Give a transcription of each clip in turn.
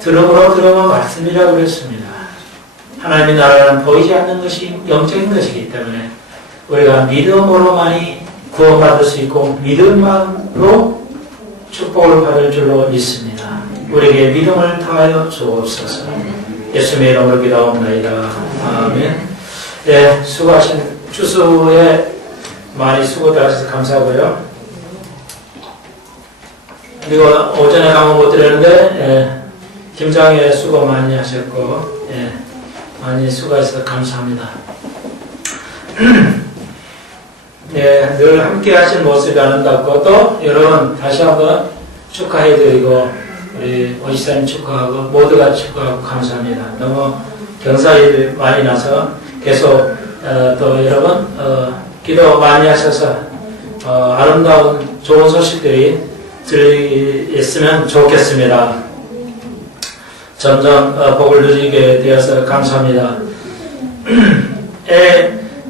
들음으로 들으면 말씀이라고 그랬습니다. 하나님의 나라는 보이지 않는 것이 영적인 것이기 때문에 우리가 믿음으로만이 구원받을 수 있고 믿음만으로 축복을 받을 줄로 믿습니다. 우리에게 믿음을 더하여 주옵소서. 예수님의 이름으로 기도합니다. 아멘. 네, 수고하신 주수에 많이 수고들 하셔서 감사하고요. 그리고 오전에 강의 못 드렸는데 김장에 수고 많이 하셨고 많이 수고해서 감사합니다. 네, 늘 함께 하신 모습이 아름답고 또 여러분 다시 한번 축하해드리고 우리 오지사님 축하하고 모두가 축하하고 감사합니다. 너무 경사일이 많이 나서 계속 또 여러분 기도 많이 하셔서 아름다운 좋은 소식들이 들리겠으면 좋겠습니다. 점점 복을 누리게 되어서 감사합니다.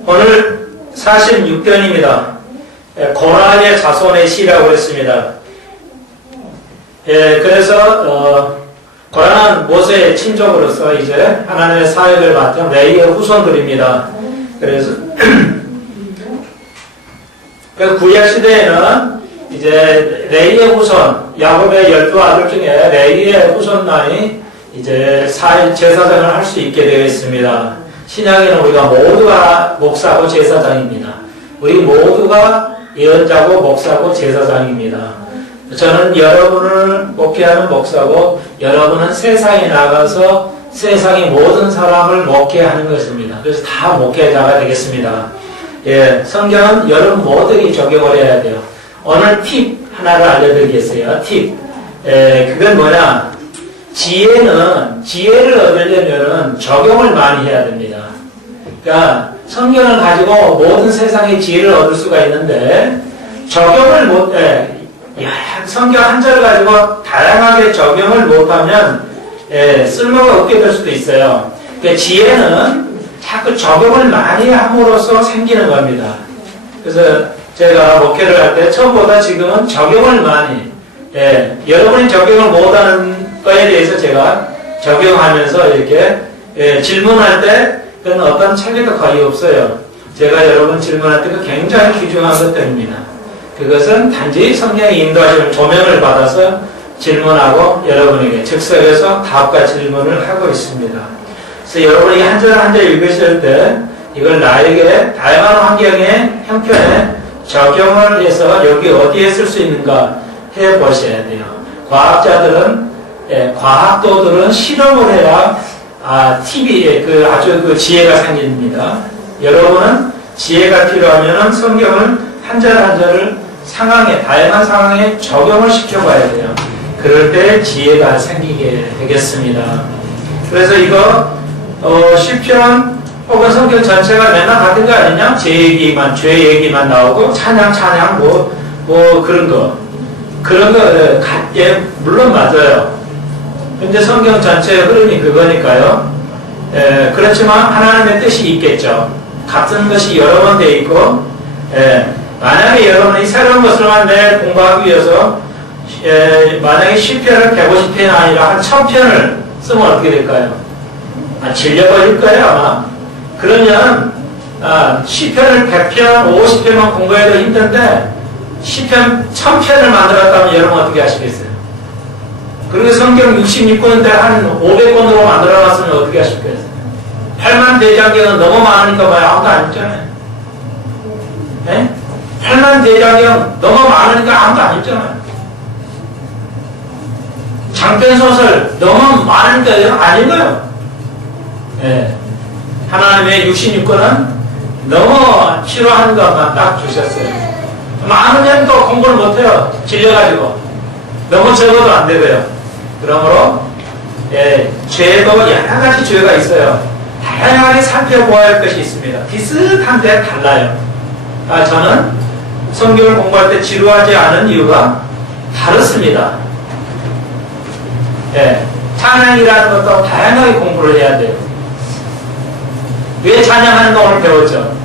오늘 46편입니다. 고라의 자손의 시라고 했습니다. 그래서 고라는 모세의 친족으로서 이제 하나님의 사역을 맡은 레위의 후손들입니다. 그래서 구약 시대에는 이제 레위의 후손, 야곱의 12아들 중에 레위의 후손만이 이제 제사장을 할 수 있게 되어 있습니다. 신약에는 우리가 모두가 목사고 제사장입니다. 우리 모두가 예언자고 목사고 제사장입니다. 저는 여러분을 목회하는 목사고 여러분은 세상에 나가서 세상의 모든 사람을 목회하는 것입니다. 그래서 다 목회자가 되겠습니다. 성경은 여러분 모두에게 적용을 해야 돼요. 오늘 팁 하나를 알려드리겠어요. 팁. 그건 뭐냐? 지혜를 얻으려면 적용을 많이 해야 됩니다. 그러니까 성경을 가지고 모든 세상의 지혜를 얻을 수가 있는데 적용을 못해. 성경 한 절을 가지고 다양하게 적용을 못하면 쓸모가 없게 될 수도 있어요. 그러니까 지혜는 자꾸 적용을 많이 함으로써 생기는 겁니다. 그래서 제가 목회를 할 때 처음보다 지금은 적용을 많이 여러분이 적용을 못하는 거에 대해서 제가 적용하면서 이렇게 질문할 때 그건 어떤 차이가 거의 없어요. 제가 여러분 질문할 때 굉장히 귀중한 것들입니다. 그것은 단지 성령의 인도하심을 조명을 받아서 질문하고 여러분에게 즉석에서 답과 질문을 하고 있습니다. 그래서 여러분이 한 절 한 절 읽으실 때 이걸 나에게 다양한 환경에 형편에 적용을 해서 여기 어디에 쓸 수 있는가 해보셔야 돼요. 과학도들은 실험을 해야 아주 지혜가 생깁니다. 여러분은 지혜가 필요하면 성경을 한 절 한 절을 다양한 상황에 적용을 시켜봐야 돼요. 그럴 때 지혜가 생기게 되겠습니다. 그래서 이거 시편 혹은 성경 전체가 맨날 같은 거 아니냐? 죄 얘기만 나오고 찬양 뭐 그런 거 물론 맞아요. 근데 성경 전체의 흐름이 그거니까요. 그렇지만 하나님의 뜻이 있겠죠. 같은 것이 여러 번 돼 있고 만약에 여러분이 새로운 것을만 매일 공부하기 위해서 만약에 시편을 150편이 아니라 한 1000편을 쓰면 어떻게 될까요? 질려버릴 거예요 아마. 그러면 시편을 100편, 50편만 공부해도 힘든데 시편 1000편을 만들었다면 여러분 어떻게 하시겠어요? 그리고 성경 66권인데 한 500권으로 만들어놨으면 어떻게 하시겠어요? 8만 대장경은 너무 많으니까 아무도 안 읽잖아요. 8만 대장경 너무 많으니까 아무도 안 읽잖아요. 장편소설 너무 많으니까 안 읽어요. 하나님의 66권은 너무 싫어하는 것만 딱 주셨어요. 많으면 또 공부를 못해요. 질려가지고. 너무 적어도 안 되고요. 그러므로 죄도 여러 가지 죄가 있어요. 다양하게 살펴보아야 할 것이 있습니다. 비슷한데 달라요. 저는 성경을 공부할 때 지루하지 않은 이유가 다릅니다. 찬양이라는 것도 다양하게 공부를 해야 돼요. 왜 찬양하는가 오늘 배웠죠?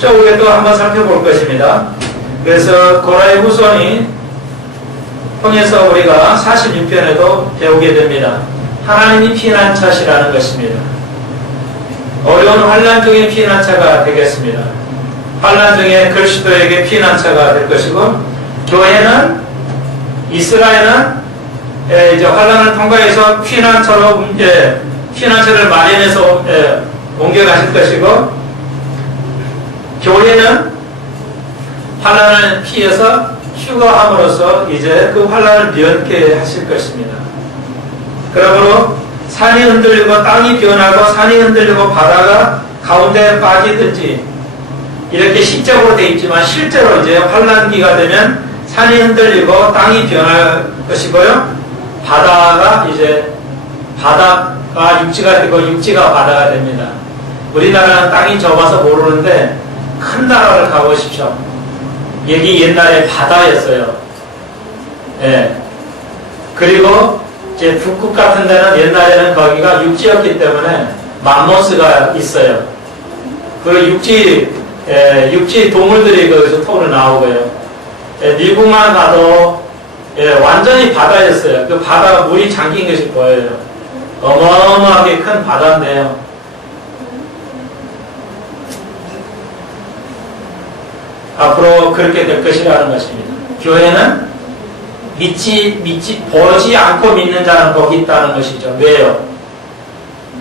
저 위에 또 한번 살펴볼 것입니다. 그래서 고라의 후손이 통해서 우리가 46편에도 배우게 됩니다. 하나님이 피난처시라는 것입니다. 어려운 환난 중에 피난처가 되겠습니다. 환난 중에 그리스도에게 피난처가 될 것이고, 교회는, 이스라엘은 이제 환난을 통과해서 피난처를 마련해서 옮겨가실 것이고, 교회는 환난을 피해서 휴거함으로써 이제 그 환난을 면케 하실 것입니다. 그러므로 산이 흔들리고 땅이 변하고 산이 흔들리고 바다가 가운데에 빠지든지 이렇게 시적으로 되어 있지만 실제로 이제 환난기가 되면 산이 흔들리고 땅이 변할 것이고요. 바다가 육지가 되고 육지가 바다가 됩니다. 우리나라는 땅이 좁아서 모르는데 큰 나라를 가보십시오. 여기 옛날에 바다였어요. 예. 그리고 이제 북극 같은 데는 옛날에는 거기가 육지였기 때문에 맘모스가 있어요. 그 육지 동물들이 거기서 토로 나오고요. 미국만 가도 완전히 바다였어요. 그 바다가 물이 잠긴 것이 보여요. 어마어마하게 큰 바다인데요. 앞으로 그렇게 될 것이라는 것입니다. 교회는 보지 않고 믿는 자는 복이 있다는 것이죠. 왜요?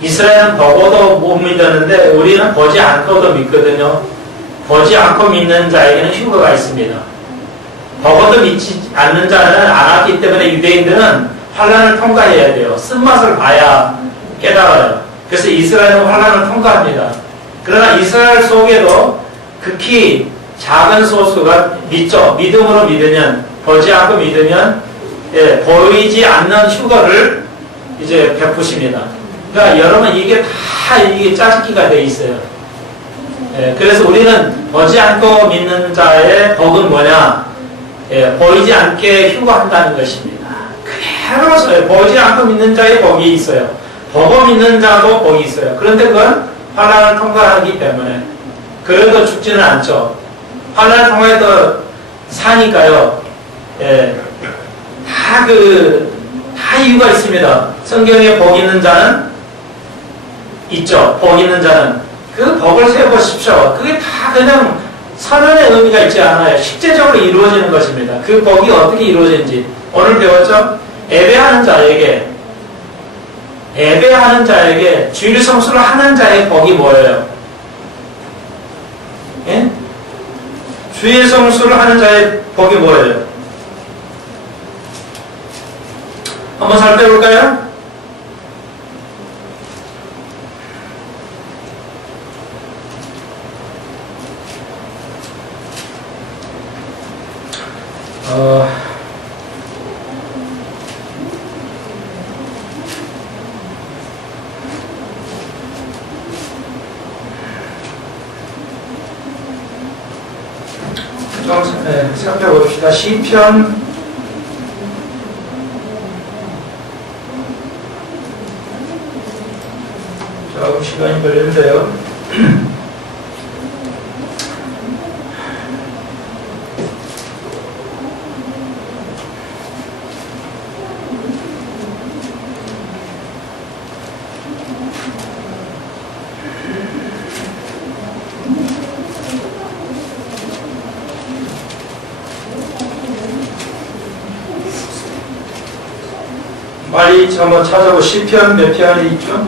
이스라엘은 보고도 못 믿었는데 우리는 보지 않고도 믿거든요. 보지 않고 믿는 자에게는 휴거가 있습니다. 보고도 믿지 않는 자는 안 왔기 때문에 유대인들은 환난을 통과해야 돼요. 쓴맛을 봐야 깨달아요. 그래서 이스라엘은 환난을 통과합니다. 그러나 이스라엘 속에도 극히 작은 소수가 믿죠. 믿음으로 믿으면, 보지 않고 믿으면, 보이지 않는 휴거를 이제 베푸십니다. 그러니까 여러분 이게 짜집기가 돼 있어요. 그래서 우리는 보지 않고 믿는 자의 복은 뭐냐? 보이지 않게 휴거한다는 것입니다. 그대로 보지 않고 믿는 자의 복이 있어요. 보고 믿는 자도 복이 있어요. 그런데 그건 환난을 통과하기 때문에 그래도 죽지는 않죠. 환난을 통해서 사니까요. 다 이유가 있습니다. 성경에 복 있는 자는 있죠. 복 있는 자는 그 복을 세워보십시오. 그게 다 그냥 선언의 의미가 있지 않아요. 실제적으로 이루어지는 것입니다. 그 복이 어떻게 이루어지는지 오늘 배웠죠? 예배하는 자에게 주일 성수를 하는 자의 복이 뭐예요? 예? 주일 성수를 하는 자의 복이 뭐예요? 한번 살펴볼까요? 좀 살펴봅시다. 시편 '조금 시간이 걸리는데요. 빨리 한번 찾아보. 시편 몇 편이 있죠?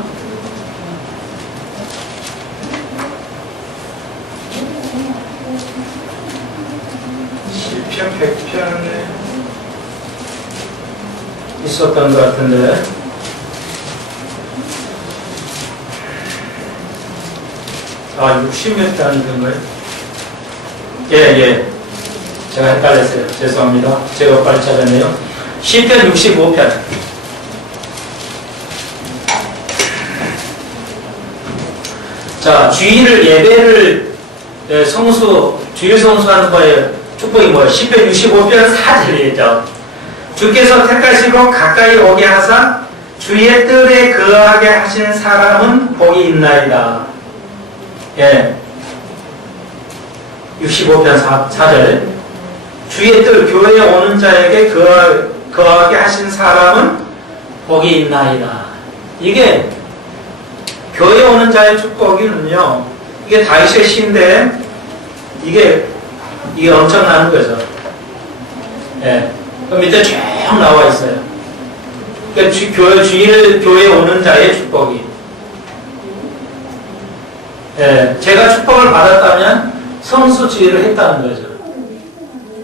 시편 100편에 있었던 것 같은데. 아, 60몇 편인가요? 예. 제가 헷갈렸어요. 죄송합니다. 제가 빨리 찾았네요. 시편 65편. 자, 주일을 예배를 주일 성수하는 거에 축복이 뭐예요? 시편 65편 4절이죠. 주께서 택하시고 가까이 오게 하사 주의 뜰에 거하게 하신 사람은 복이 있나이다. 예. 65편 4절. 주의 뜰, 교회에 오는 자에게 거하게 하신 사람은 복이 있나이다. 이게 교회 오는 자의 축복이는요, 이게 다윗의 시인데 이게 엄청나는 거죠. 예. 그 밑에 쭉 나와 있어요. 그러니까 교회 오는 자의 축복이. 예. 제가 축복을 받았다면 성수주의를 했다는 거죠.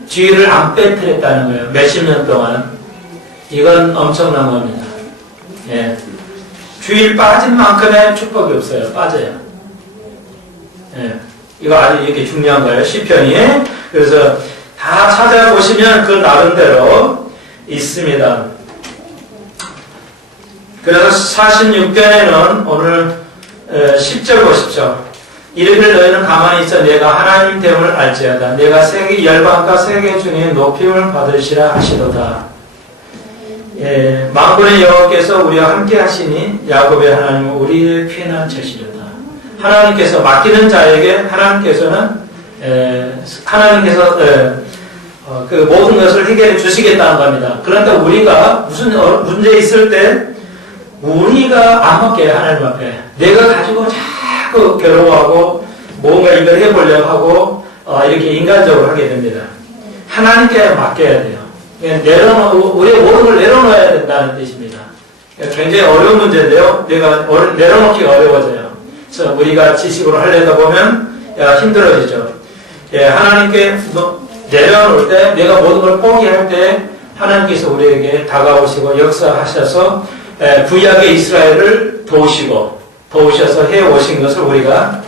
주의를 안 빼뜨렸다는 거예요. 몇십 년 동안. 이건 엄청난 겁니다. 예. 주일 빠진 만큼의 축복이 없어요. 빠져요. 예. 이거 아주 이렇게 중요한 거예요. 시편이. 그래서 다 찾아보시면 그 나름대로 있습니다. 그래서 46편에는 오늘 10절 보십시오. 이르기를 너희는 가만히 있어 내가 하나님 됨을 알지어다. 내가 세계 열방과 세계 중에 높임을 받으시라 하시도다. 예, 만군의 여호와께서 우리와 함께 하시니 야곱의 하나님은 우리의 피난 처시리로다. 하나님께서 맡기는 자에게 하나님께서 그 모든 것을 해결해 주시겠다는 겁니다. 그런데 우리가 무슨 문제 있을 때 우리가 안 맡겨요. 하나님 앞에. 내가 가지고 자꾸 괴로워하고 뭔가 이걸 해보려고 하고 이렇게 인간적으로 하게 됩니다. 하나님께 맡겨야 돼요. 우리의 모든 걸 내려놓아야 된다는 뜻입니다. 굉장히 어려운 문제인데요. 내려놓기가 어려워져요. 그래서 우리가 지식으로 하려다 보면 힘들어지죠. 예, 하나님께 내려놓을 때, 내가 모든 걸 포기할 때 하나님께서 우리에게 다가오시고 역사하셔서 구약의 이스라엘을 도우셔서 해오신 것을 우리가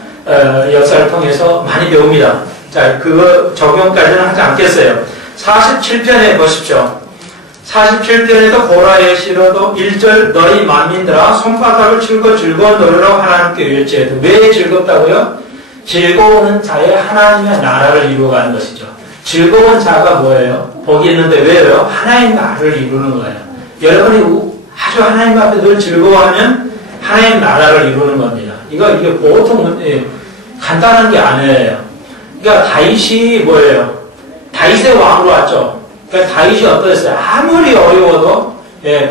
역사를 통해서 많이 배웁니다. 자, 그거 적용까지는 하지 않겠어요. 47편에 보십시오. 47편에도 고라의 시로도 1절 너희 만민들아 손바닥을 치고 즐거운 노래로 하나님께 일지어도. 왜 즐겁다고요? 즐거운 자의 하나님의 나라를 이루어가는 것이죠. 즐거운 자가 뭐예요? 복이 있는데 왜요? 하나님 나라를 이루는 거예요. 여러분이 아주 하나님 앞에 늘 즐거워하면 하나님 나라를 이루는 겁니다. 이게 보통 간단한 게 아니에요. 그러니까 다윗이 뭐예요? 다윗의 왕으로 왔죠. 그러니까 다윗이 어떠했어요? 아무리 어려워도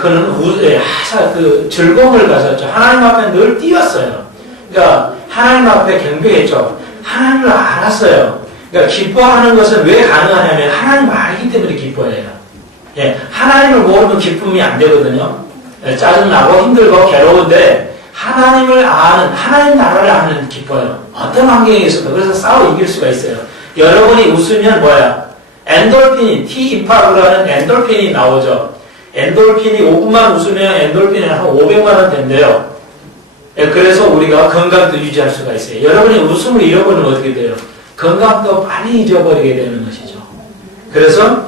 그는 항상 그 즐거움을 가졌죠. 하나님 앞에 늘 뛰었어요. 그러니까 하나님 앞에 경배했죠. 하나님을 알았어요. 그러니까 기뻐하는 것은 왜 가능하냐면 하나님을 알기 때문에 기뻐해요. 하나님을 모르면 기쁨이 안 되거든요. 짜증나고 힘들고 괴로운데 하나님을 아는, 하나님 나라를 아는 기뻐요. 어떤 환경에 있어도. 그래서 싸워 이길 수가 있어요. 여러분이 웃으면 뭐야? 엔돌핀이, T-임파크라는 엔돌핀이 나오죠. 엔돌핀이 5분만 웃으면 엔돌핀이 한 500만 원 된대요. 그래서 우리가 건강도 유지할 수가 있어요. 여러분이 웃음을 잃어버리면 어떻게 돼요? 건강도 많이 잊어버리게 되는 것이죠. 그래서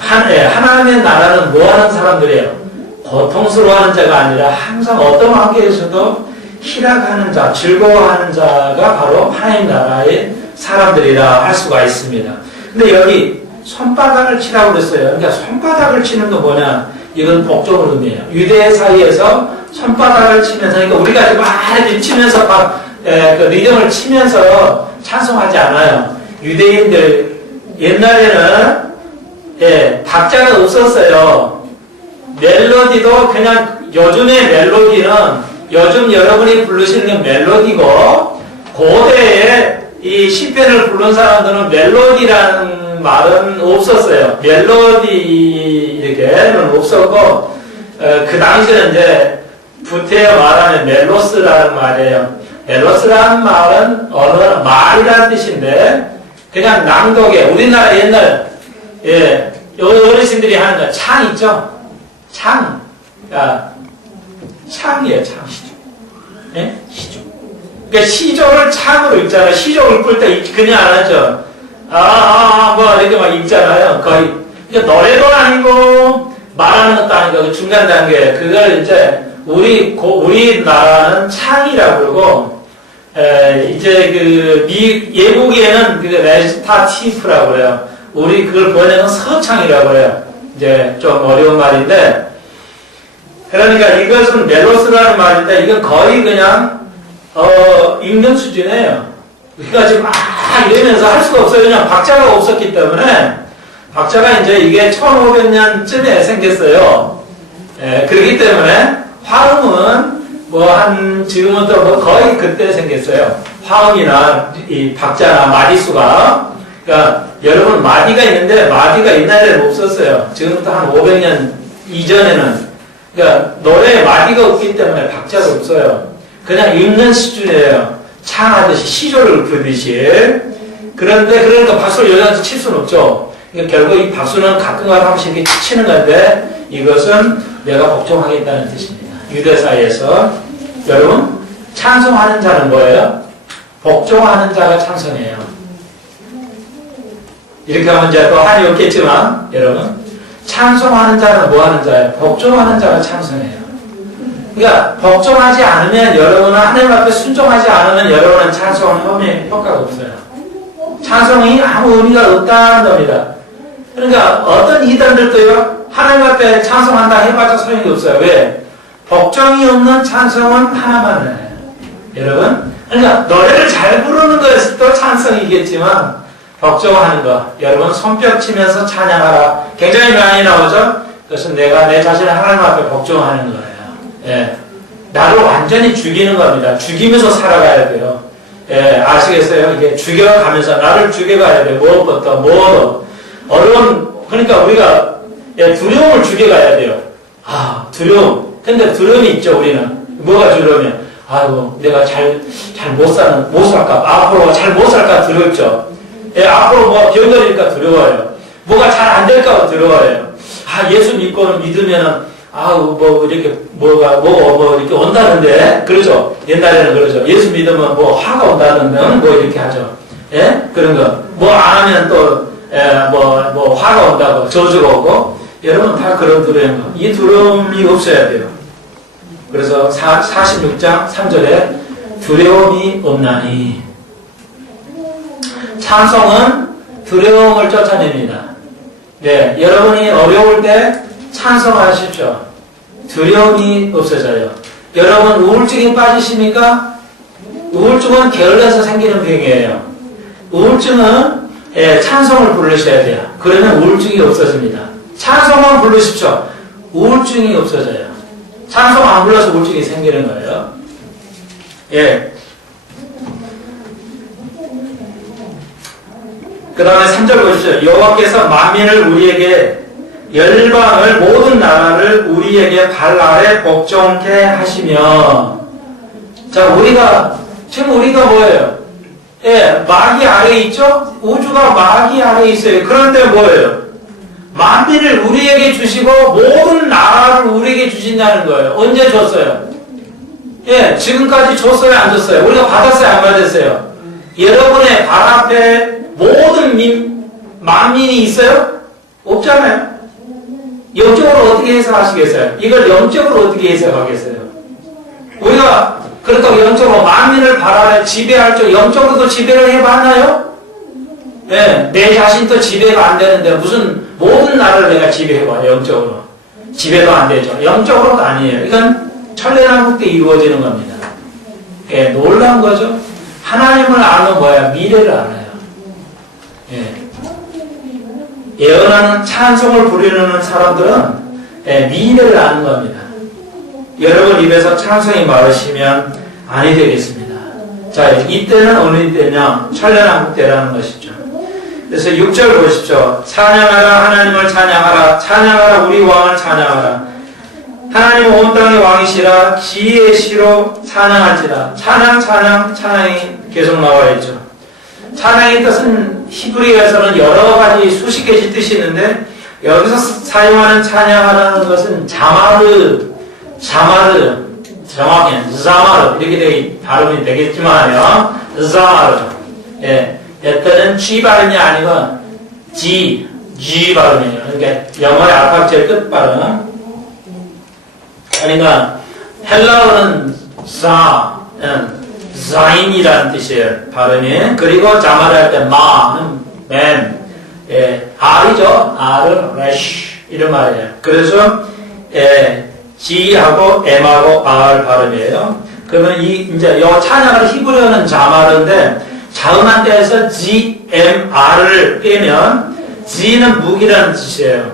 하나님의 나라는 뭐하는 사람들이에요? 고통스러워하는 자가 아니라 항상 어떤 관계에서도 희락하는 자, 즐거워하는 자가 바로 하나님 나라의 사람들이라 할 수가 있습니다. 근데 여기 손바닥을 치라고 그랬어요. 그러니까 손바닥을 치는 건 뭐냐? 이건 복종을 의미해요. 유대 사이에서 손바닥을 치면서, 그러니까 우리가 지금 이렇게 치면서 그 리듬을 치면서 찬송하지 않아요. 유대인들 옛날에는 박자가 없었어요. 멜로디도 그냥 요즘의 멜로디는 요즘 여러분이 부르시는 멜로디고 고대에 이 시편을 부른 사람들은 멜로디라는 말은 없었어요. 멜로디 이렇게는 없었고 그 당시에는 이제 부태어 말하는 멜로스라는 말이에요. 멜로스라는 말은 말이라는 뜻인데 그냥 낭독에 우리나라 옛날 어르신들이 하는 거 창 있죠? 창. 창이에요, 창. 시조. 시조. 그러니까 시조를 창으로 읽잖아요. 시조를 볼 때 그냥 안 하죠. 뭐, 이렇게 막 읽잖아요. 거의. 그러니까 노래도 아니고, 말하는 것도 아니고, 그 중간 단계. 그걸 이제, 우리나라는 창이라고 그러고, 이제 예국에는 레지타티프라고 그래요. 우리 그걸 번역은 서창이라고 그래요. 이제 좀 어려운 말인데, 그러니까 이것은 멜로스라는 말인데, 이건 거의 그냥, 읽는 수준이에요. 그러니까 지금 이러면서 할 수가 없어요. 그냥 박자가 없었기 때문에, 박자가 이제 이게 1500년쯤에 생겼어요. 예, 그렇기 때문에 화음은 지금은 또 거의 그때 생겼어요. 화음이나 이 박자나 마디수가. 그러니까 여러분 마디가 있는데 마디가 옛날에는 없었어요. 지금부터 한 500년 이전에는. 그러니까 노래에 마디가 없기 때문에 박자가 없어요. 그냥 읽는 수준이에요. 창하듯이 시조를 긋듯이. 그런데 그러니까 박수를 여자한테 칠 수는 없죠. 그러니까 결국 이 박수는 가끔가다 한 번씩 이렇게 치는 건데 이것은 내가 복종하겠다는 뜻입니다. 유대사에서 여러분 찬송하는 자는 뭐예요? 복종하는 자가 찬송해요. 이렇게 하면 이제 또 한이 없겠지만 여러분 찬송하는 자는 뭐 하는 자예요? 복종하는 자가 찬송해요. 그러니까 복종하지 않으면 여러분은 하나님 앞에 순종하지 않으면 여러분은 찬송은 효과가 없어요. 찬송이 아무 의미가 없다는 겁니다. 그러니까 어떤 이단들도요 하나님 앞에 찬송한다 해봤자 소용이 없어요. 왜? 복종이 없는 찬송은 하나만 해요. 여러분 그러니까 노래를 잘 부르는 것도 찬송이겠지만 복종하는 거 여러분 손뼉 치면서 찬양하라 굉장히 많이 나오죠. 그것은 내가 내 자신을 하나님 앞에 복종하는 거예요. 예, 나를 완전히 죽이는 겁니다. 죽이면서 살아가야 돼요. 예, 아시겠어요? 이게 죽여가면서 나를 죽여가야 돼요. 무엇부터 뭐도 어려운 그러니까 우리가 두려움을 죽여가야 돼요. 아 두려움. 근데 두려움이 있죠. 우리는 뭐가 두려우면 아이고 내가 잘 못 살까 앞으로 잘 못 살까 두렵죠. 예, 앞으로 병 걸릴까 두려워요. 뭐가 잘 안 될까 두려워요. 아 예수 믿으면은 이렇게 이렇게 온다는데 그러죠. 옛날에는 그러죠. 예수 믿으면 화가 온다는데 이렇게 하죠. 예, 그런 거 안 하면 또 화가 온다고 저주가 오고 여러분 다 그런 두려움. 이 두려움이 없어야 돼요. 그래서 46장 3절에 두려움이 없나니 찬송은 두려움을 쫓아냅니다. 네, 여러분이 어려울 때 찬송하십시오. 두려움이 없어져요. 여러분 우울증에 빠지십니까? 우울증은 게을러서 생기는 병이에요. 우울증은 찬송을 부르셔야 돼요. 그러면 우울증이 없어집니다. 찬송만 부르십시오. 우울증이 없어져요. 찬송 안 불러서 우울증이 생기는 거예요. 예. 그 다음에 3절 보십시오. 여호와께서 만민을 우리에게 열방을 모든 나라를 우리에게 발 아래 복종케 하시며 자 지금 우리가 뭐예요? 예, 마귀 아래에 있죠? 우주가 마귀 아래에 있어요. 그런데 뭐예요? 만민을 우리에게 주시고 모든 나라를 우리에게 주신다는 거예요. 언제 줬어요? 예, 지금까지 줬어요? 안 줬어요? 우리가 받았어요? 안 받았어요? 여러분의 발 앞에 모든 만민이 있어요? 없잖아요. 영적으로 어떻게 해석하시겠어요? 이걸 영적으로 어떻게 해석하겠어요? 우리가 그렇다고 영적으로 만민을 발 아래 지배할 줄 영적으로도 지배를 해봤나요? 네, 내 자신도 지배가 안 되는데 무슨 모든 나라를 내가 지배해봐요. 영적으로 지배도 안 되죠. 영적으로도 아니에요. 이건 천년왕국 때 이루어지는 겁니다. 예, 놀라운 거죠. 하나님을 아는 뭐야? 미래를 알아요. 예. 예언하는 찬송을 부르는 사람들은 미래를 아는 겁니다. 여러분 입에서 찬송이 마르시면 아니 되겠습니다. 자, 이때는 어느 때냐? 천년왕국 때라는 것이죠. 그래서 6절 보십시오. 찬양하라 하나님을 찬양하라 찬양하라 우리 왕을 찬양하라 하나님은 온 땅의 왕이시라 지혜의 시로 찬양할지라 찬양이 계속 나와 있죠. 찬양의 뜻은 히브리어에서는 여러 가지 수십 개의 뜻이 있는데 여기서 사용하는 찬양하라는 것은 정확히 자마르 이렇게 발음이 되겠지만요. 자마르. 예. 때는 G 발음이 아니고 G 발음이에요. 그러니까 영어의 알파벳 끝 발음. 그러니까 헬라어는 자인이라는 뜻이에요. 발음이. 그리고 자마르 할 때 마는 맨. R이죠. R은 resh 이런 말이에요. 그래서 G하고 M하고 R 발음이에요. 그러면 이제 요 찬양을 히브리어는 자마르인데 자음한 때에서 G, M, R을 빼면 G는 무기라는 뜻이에요.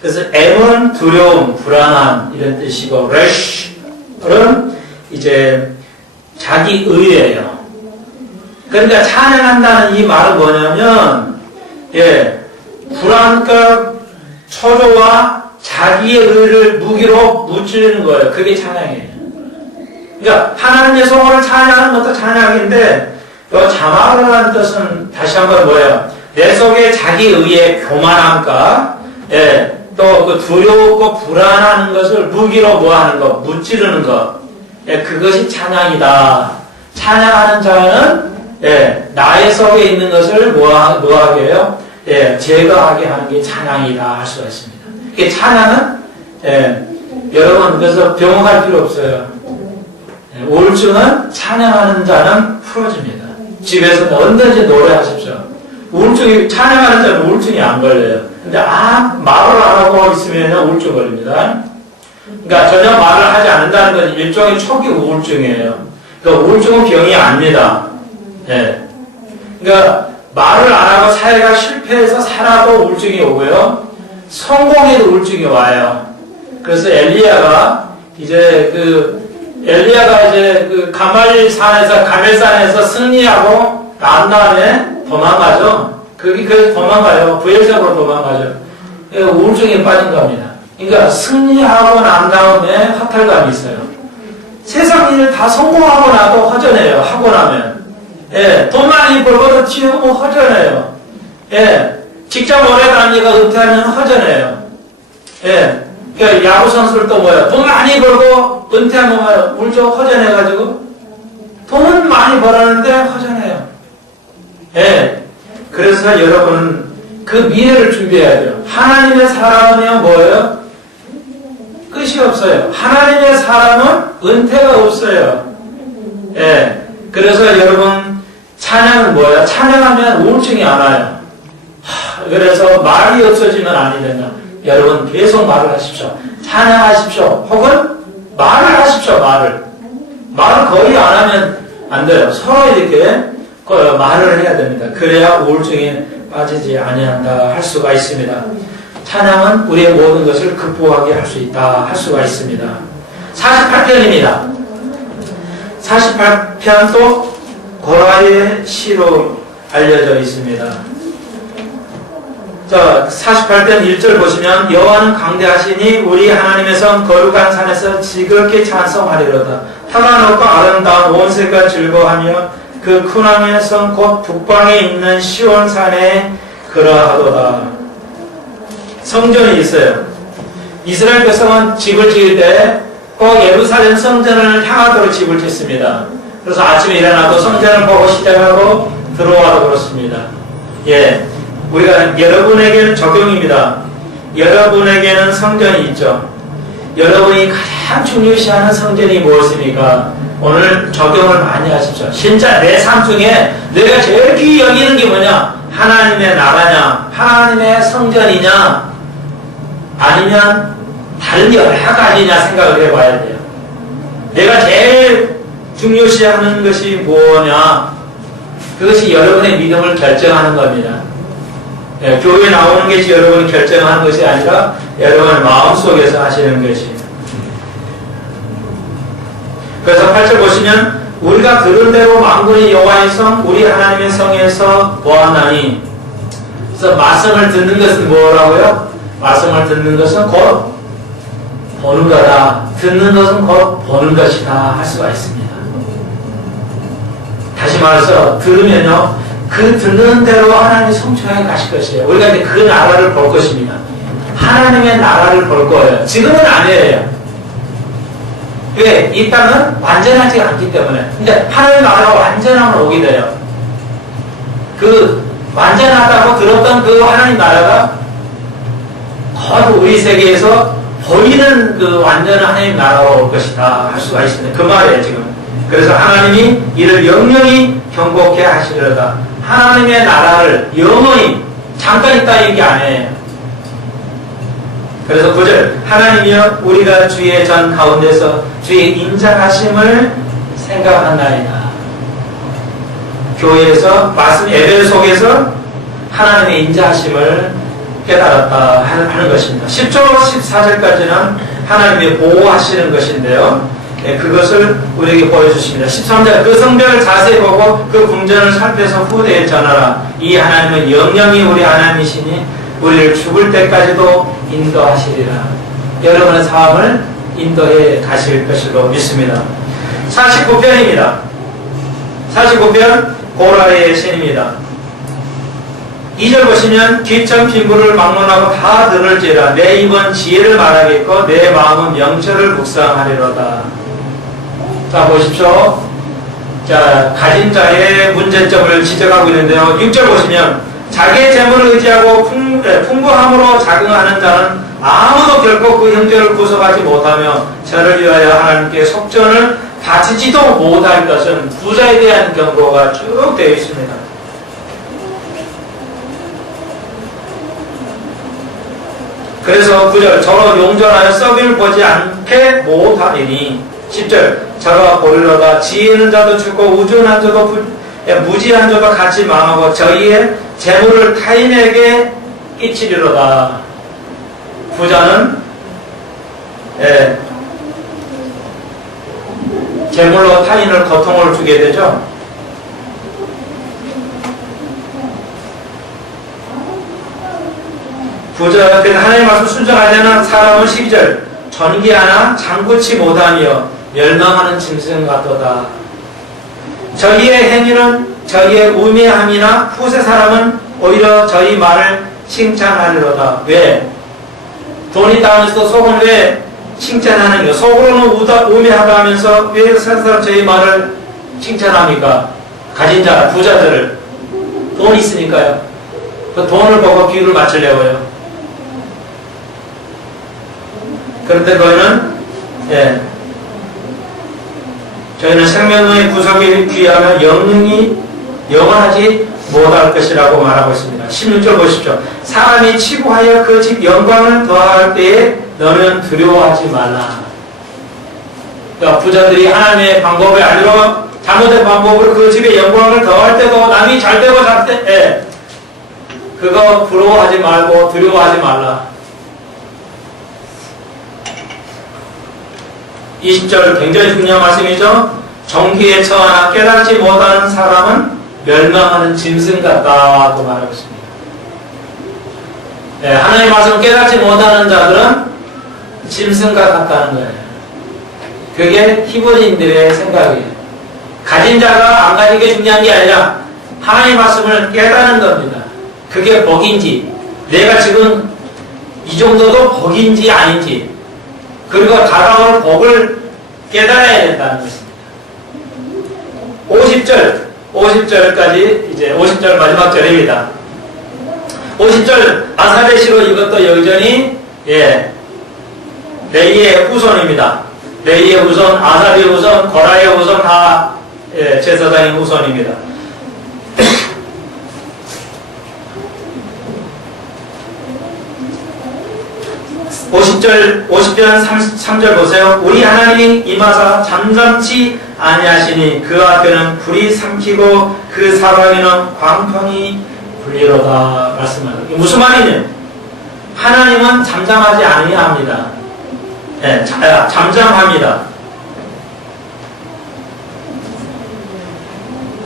그래서 M은 두려움, 불안한 이런 뜻이고 rash은 이제 자기 의예요. 그러니까 찬양한다는 이 말은 뭐냐면 불안과 초조와 자기의 의를 무기로 무찌르는 거예요. 그게 찬양이에요. 그러니까 하나님의 성호를 찬양하는 것도 찬양인데 또 자막이라는 뜻은 다시 한번 뭐예요? 내 속에 자기 의의 교만함과 또 그 두려웠고 불안한 것을 무기로 뭐하는 것, 무찌르는 것, 그것이 찬양이다. 찬양하는 자는 나의 속에 있는 것을 뭐하게 해요? 제거하게 하는 게 찬양이다 할 수가 있습니다. 이게 찬양은 여러분 그래서 병원 갈 필요 없어요. 우울증은 찬양하는 자는 풀어집니다. 집에서 언제든지 노래하십시오. 우울증이 찬양하는 자는 우울증이 안 걸려요. 근데 말을 안 하고 있으면 우울증 걸립니다. 그러니까 전혀 말을 하지 않는다는 건 일종의 초기 우울증이에요. 그러니까 우울증은 병이 아닙니다. 그러니까 말을 안 하고 사회가 실패해서 살아도 우울증이 오고요. 성공해도 우울증이 와요. 그래서 엘리야가 이제 그 가멜산에서 승리하고 난 다음에 도망가죠. 그래서 도망가요. 부엘세바로 도망가죠. 우울증에 빠진 겁니다. 그러니까 승리하고 난 다음에 허탈감이 있어요. 세상 일을 다 성공하고 나도 허전해요. 하고 나면. 돈 많이 벌고도 튀우고 허전해요. 직장 오래 다니다가 은퇴하면 허전해요. 그러니까 야구 선수들도 뭐예요? 돈 많이 벌고 은퇴하면 뭐예요? 울죠. 허전해가지고. 돈은 많이 벌었는데 허전해요. 그래서 여러분 그 미래를 준비해야죠. 하나님의 사람은요 뭐예요? 끝이 없어요. 하나님의 사람은 은퇴가 없어요. 그래서 여러분 찬양은 뭐예요? 찬양하면 우울증이 안 와요. 그래서 말이 없어지면 아니 된다. 여러분 계속 말을 하십시오. 찬양하십시오. 혹은 말을 하십시오. 말을 거의 안 하면 안 돼요. 서로 이렇게 말을 해야 됩니다. 그래야 우울증에 빠지지 아니한다 할 수가 있습니다. 찬양은 우리의 모든 것을 극복하게 할 수 있다 할 수가 있습니다. 48편입니다. 48편도 고라의 시로 알려져 있습니다. 자, 48편 1절 보시면 여호와는 강대하시니 우리 하나님의 성 거룩한 산에서 지극히 찬송하리로다. 타가 높고 아름다운 온 세가 즐거워하며 그 큰 왕의 성 곧 북방에 있는 시온산에 그러하도다. 성전이 있어요. 이스라엘 백성은 집을 지을 때 꼭 예루살렘 성전을 향하도록 집을 짓습니다. 그래서 아침에 일어나도 성전을 보고 시작하고 들어와도 그렇습니다. 우리가 여러분에게는 적용입니다. 여러분에게는 성전이 있죠. 여러분이 가장 중요시하는 성전이 무엇입니까? 오늘 적용을 많이 하십시오. 진짜 내 삶 중에 내가 제일 귀히 여기는 게 뭐냐? 하나님의 나라냐? 하나님의 성전이냐? 아니면 다른 여러 가지냐 생각을 해봐야 돼요. 내가 제일 중요시하는 것이 뭐냐? 그것이 여러분의 믿음을 결정하는 겁니다. 교회에 나오는 것이 여러분이 결정하는 것이 아니라 여러분의 마음속에서 하시는 것이에요. 그래서 8절 보시면 우리가 들은 대로 만군의 여호와의 성 우리 하나님의 성에서 보았나니. 그래서 말씀을 듣는 것은 뭐라고요? 말씀을 듣는 것은 곧 보는 거다. 듣는 것은 곧 보는 것이다 할 수가 있습니다. 다시 말해서 들으면요 그 듣는 대로 하나님의 성취하게 가실 것이에요. 우리가 이제 그 나라를 볼 것입니다. 하나님의 나라를 볼 거예요. 지금은 아니에요. 왜? 이 땅은 완전하지 않기 때문에. 근데 하나님의 나라가 완전하면 오게 돼요. 그 완전하다고 들었던 그 하나님 나라가 곧 우리 세계에서 보이는 그 완전한 하나님 나라가 올 것이다 할 수가 있습니다. 그 말이에요 지금. 그래서 하나님이 이를 영영히 경고케 하시려다. 하나님의 나라를 영원히 잠깐 있다 얘기 아니에요. 그래서 9절 하나님이여 우리가 주의 전 가운데서 주의 인자하심을 생각한나이다. 교회에서 말씀 예배 속에서 하나님의 인자하심을 깨달았다 하는 것입니다. 10절, 14절까지는 하나님이 보호하시는 것인데요. 예, 그것을 우리에게 보여주십니다. 13절, 그 성벽을 자세히 보고 그 궁전을 살펴서 후대에 전하라. 이 하나님은 영영이 우리 하나님이시니 우리를 죽을 때까지도 인도하시리라. 여러분의 삶을 인도해 가실 것으로 믿습니다. 49편입니다. 49편 고라의 신입니다. 2절 보시면 귀천 빈부를 막론하고 다 들을지라. 내 입은 지혜를 말하겠고 내 마음은 명철을 묵상하리로다. 자 보십시오. 자 가진 자의 문제점을 지적하고 있는데요. 6절 보시면 자기의 재물을 의지하고 풍부함으로 자긍하는 자는 아무도 결코 그 형제를 구속하지 못하며 저를 위하여 하나님께 속전을 바치지도 못할 것은 부자에 대한 경고가 쭉 되어 있습니다. 그래서 9절 저로 용전하여 썩임을 보지 않게 못하리니 10절 저가 보리로다. 지혜는 자도 죽고 우둔한 자도 무지한 자도 같이 망하고 저희의 재물을 타인에게 끼치리로다. 부자는 재물로 타인을 고통을 주게 되죠. 부자, 그래서 하나님의 말씀 순종하려는 사람은 12절 전기 하나 장구치 못하며 멸망하는 짐승 같도다. 저희의 행위는 저희의 우매함이나 후세 사람은 오히려 저희 말을 칭찬하리로다. 왜? 돈이 있다면서 속은 왜 칭찬하는 거? 속으로는 우매하다 하면서 왜 사람 저희 말을 칭찬합니까? 가진 자, 부자들을. 돈이 있으니까요. 그 돈을 보고 비유를 맞추려고요. 그런데 저희는 생명의 구속이 귀하며 영능이 영원하지 못할 것이라고 말하고 있습니다. 16절 보십시오. 사람이 치부하여 그 집 영광을 더할 때에 너는 두려워하지 말라. 그러니까 부자들이 하나님의 방법을 알려 잘못된 방법으로 그 집의 영광을 더할 때도 남이 잘 되고 잘 때 그거 부러워하지 말고 두려워하지 말라. 20절 굉장히 중요한 말씀이죠. 정기에 처하나 깨닫지 못하는 사람은 멸망하는 짐승 같다고 말하고 있습니다. 네, 하나님의 말씀을 깨닫지 못하는 자들은 짐승과 같다는 거예요. 그게 히브리인들의 생각이에요. 가진 자가 안 가진 게 중요한 게 아니라 하나님의 말씀을 깨닫는 겁니다. 그게 복인지 내가 지금 이 정도도 복인지 아닌지 그리고 다가올 복을 깨달아야 된다는 것입니다. 50절까지 이제 50절 마지막 절입니다. 50절 아사베시로 이것도 여전히 레이의 후손입니다. 레이의 후손, 아사비의 후손, 고라의 후손 다 제사장의 후손입니다. 50편 3절 보세요. 우리 하나님이 임하사 잠잠치 아니하시니 그 앞에는 불이 삼키고 그 사방에는 광풍이 불리로다 말씀합니다. 무슨 말이냐? 하나님은 잠잠하지 아니합니다. 잠잠합니다.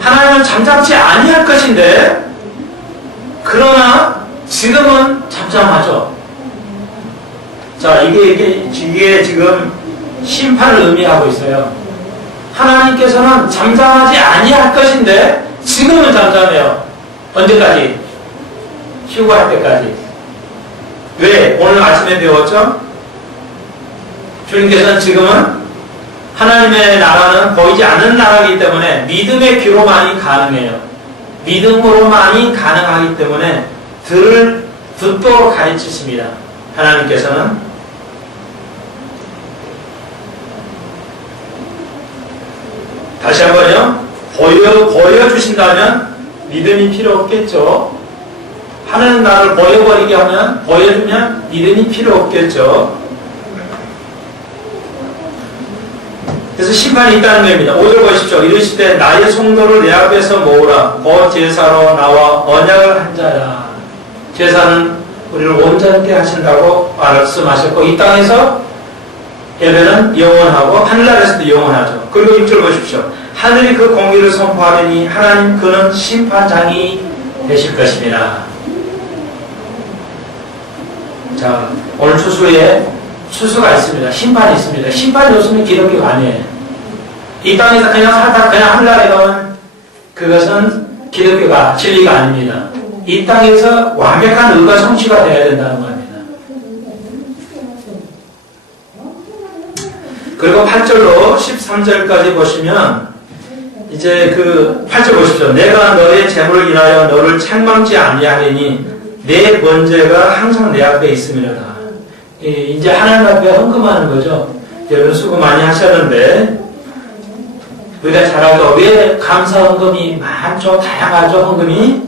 하나님은 잠잠치 아니할 것인데 그러나 지금은 잠잠하죠. 자, 이게 지금 심판을 의미하고 있어요. 하나님께서는 잠잠하지 아니할 것인데 지금은 잠잠해요. 언제까지? 휴거할 때까지. 왜? 오늘 아침에 배웠죠? 주님께서는 지금은 하나님의 나라는 보이지 않는 나라이기 때문에 믿음의 귀로만이 가능해요. 믿음으로만이 가능하기 때문에 듣도록 가르치십니다. 하나님께서는 다시 한번요. 보여주신다면 믿음이 필요 없겠죠. 하나님 나를 보여버리게 하면, 보여주면 믿음이 필요 없겠죠. 그래서 심판이 있다는 겁니다. 5절 보십시오. 이르실 때 나의 성도를 내 앞에서 모으라. 곧 제사로 나와 언약을 한 자야. 제사는 우리를 온전케 하신다고 말씀하셨고, 이 땅에서 예배는 영원하고 하늘나라에서도 영원하죠. 그리고 6절 보십시오. 하늘이 그 공의를 선포하리니 하나님 그는 심판장이 되실 것입니다. 자, 오늘 추수에 추수가 있습니다. 심판이 있습니다. 심판이 없으면 기독교가 아니에요. 이 땅에서 그냥 살다 그냥 하늘나라에 가면 그것은 기독교가 진리가 아닙니다. 이 땅에서 완벽한 의가 성취가 되어야 된다는 겁니다. 그리고 8절로 13절까지 보시면 이제 그 8절 보십시오. 내가 너의 재물을 인하여 너를 책망지 아니하리니 내 번제가 항상 내 앞에 있음이로다. 이제 하나님 앞에 헌금하는 거죠. 여러분 수고 많이 하셨는데 우리가 잘 알죠. 왜 감사 헌금이 많죠? 다양하죠, 헌금이.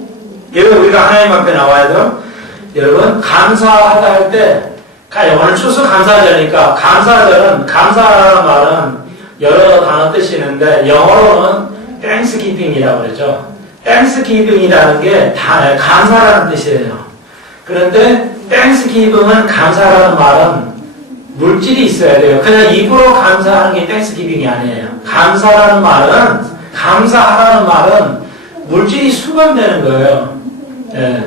여러분 우리가 하나님 앞에 나와야죠. 여러분 감사하다 할 때 오늘 추수 감사절이니까 감사절은 감사라는 말은 여러 단어 뜻이 있는데 영어로는 Thanksgiving이라고 그러죠. Thanksgiving이라는 게 다 감사라는 뜻이에요. 그런데 Thanksgiving은 감사라는 말은 물질이 있어야 돼요. 그냥 입으로 감사하는 게 Thanksgiving이 아니에요. 감사라는 말은 감사하라는 말은 물질이 수반되는 거예요. 예.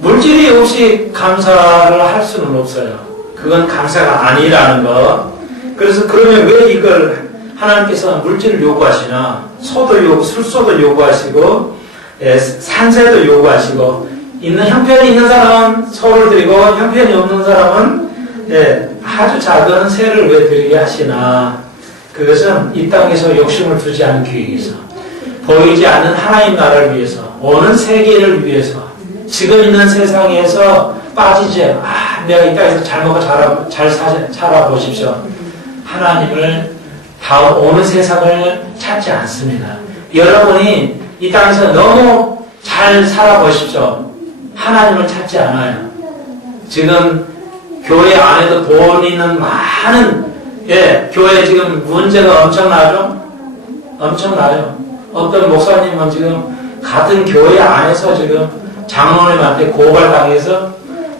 물질이 없이 감사를 할 수는 없어요. 그건 감사가 아니라는 거. 그래서 그러면 왜 이걸 하나님께서 물질을 요구하시나? 술소도 요구하시고, 예, 산세도 요구하시고, 형편이 있는 사람은 소를 드리고, 형편이 없는 사람은, 예, 아주 작은 새를 왜 드리게 하시나? 그것은 이 땅에서 욕심을 두지 않기 위해서, 보이지 않는 하나님 나라를 위해서, 오는 세계를 위해서, 지금 있는 세상에서 빠지지, 내가 이 땅에서 잘 먹고 잘 살아보십시오. 하나님을 다음 오는 세상을 찾지 않습니다. 여러분이 이 땅에서 너무 잘 살아보십시오. 하나님을 찾지 않아요. 지금 교회 안에도 본인은 많은, 예, 교회 지금 문제가 엄청나죠? 엄청나요. 어떤 목사님은 지금 같은 교회 안에서 지금 장로님한테 고발당해서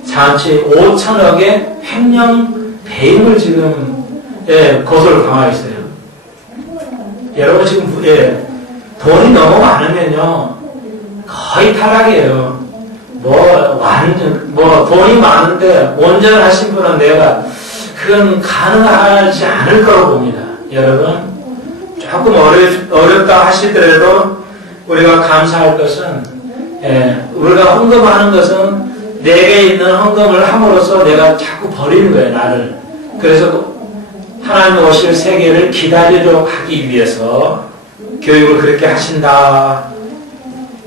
잔치 5천억의 횡령 배임을 지금, 예, 고소를 당하고 있어요. 여러분 지금, 예, 돈이 너무 많으면요 거의 타락이에요. 돈이 많은데 온전하신 분은 내가 그건 가능하지 않을 거라고 봅니다. 여러분 조금 어렵다 하시더라도 우리가 감사할 것은, 예, 우리가 헌금하는 것은 내게 있는 헌금을 함으로써 내가 자꾸 버리는 거예요, 나를. 그래서 하나님 오실 세계를 기다리도록 하기 위해서 교육을 그렇게 하신다.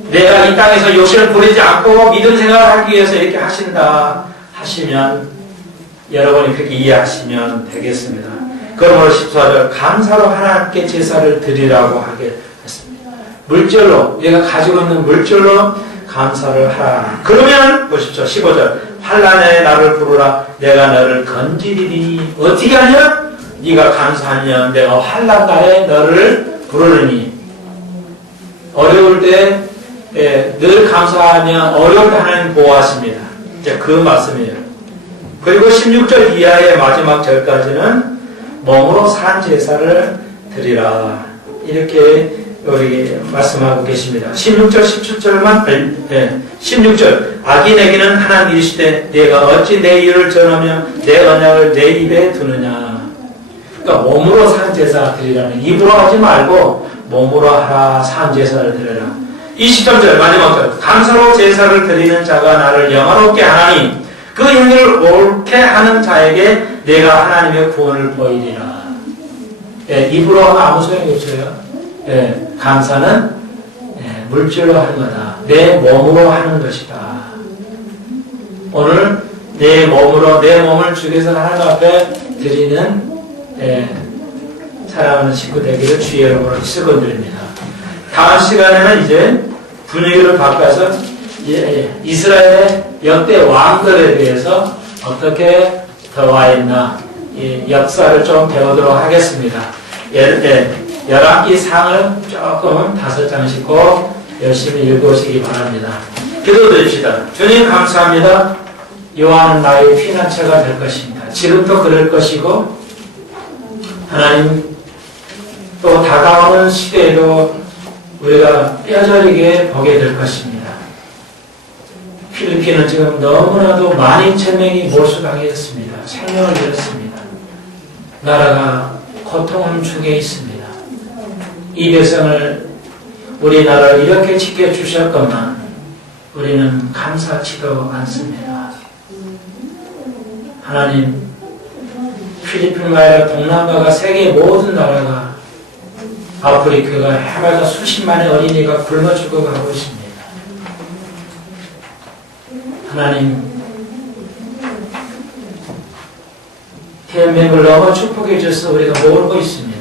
내가 이 땅에서 욕심을 부리지 않고 믿음 생활을 하기 위해서 이렇게 하신다 하시면 여러분이 그렇게 이해하시면 되겠습니다. 그러므로 14절 감사로 하나님께 제사를 드리라고 하게 했습니다. 물질로, 내가 가지고 있는 물질로 감사를 하라. 그러면 보십시오. 15절 환난에 나를 부르라. 내가 너를 건지리니. 어떻게 하냐? 네가 감사하면 내가 환난 날에 너를 부르느니. 어려울 때, 예, 늘 감사하면 어려울 때 하나님 보호하십니다. 이제 그 말씀이에요. 그리고 16절 이하의 마지막 절까지는 몸으로 산 제사를 드리라. 이렇게 우리 말씀하고 계십니다. 16절, 17절만, 16절. 악인에게는 하나님 이르시되 내가 어찌 내 일을 전하며 내 언약을 내 입에 두느냐. 그러니까 몸으로 산 제사 드리라는, 입으로 하지 말고 몸으로 하라. 산 제사를 드리라. 23절 마지막 절. 감사로 제사를 드리는 자가 나를 영화롭게 하나니 그 행위를 옳게 하는 자에게 내가 하나님의 구원을 보이리라. 예, 입으로 아무 소용이 없어요. 예, 감사는, 예, 물질로 하는 거다. 내 몸으로 하는 것이다. 오늘 내 몸으로, 내 몸을 주께서 하나님 앞에 드리는, 예, 사랑하는 식구 되기를 주의 이름으로 축원드립니다. 다음 시간에는 이제 분위기를 바꿔서 이스라엘의 역대 왕들에 대해서 어떻게 더와 있나 역사를 좀 배우도록 하겠습니다. 열왕기 상을 조금 5장씩 꼭 열심히 읽으시기 바랍니다. 기도드립시다. 주님 감사합니다. 요한 나의 피난처가 될 것입니다. 지금도 그럴 것이고 하나님 또 다가오는 시대에도 우리가 뼈저리게 보게 될 것입니다. 필리핀은 지금 너무나도 12,000명이 몰수당했습니다. 생명을 잃었습니다. 나라가 고통 중에 있습니다. 이 백성을 우리나라를 이렇게 지켜주셨건만 우리는 감사치도 않습니다. 하나님, 필리핀만 아니라 동남아가 세계 모든 나라가 아프리카가 해마다 수십만의 어린이가 굶어 죽어가고 있습니다. 하나님, 대한민국을 너무 축복해 주셔서 우리가 모르고 있습니다.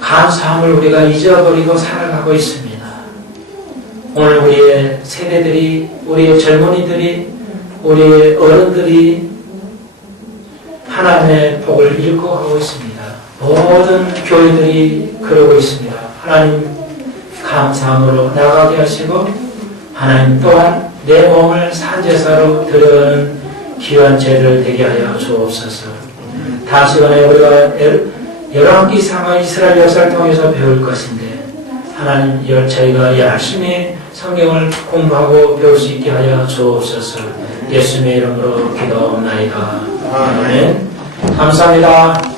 감사함을 우리가 잊어버리고 살아가고 있습니다. 오늘 우리의 세대들이, 우리의 젊은이들이, 우리의 어른들이 하나님의 복을 잃고 가고 있습니다. 모든 교회들이 그러고 있습니다. 하나님 감사함으로 나가게 하시고 하나님 또한 내 몸을 산제사로 드려가는 귀한 죄를 되게 하여 주옵소서. 다음 시간에 우리가 열왕기 상하 이스라엘 역사를 통해서 배울 것인데 하나님 저희가 열심히 성경을 공부하고 배울 수 있게 하여 주옵소서. 예수님의 이름으로 기도하옵나이다. 아멘. 감사합니다.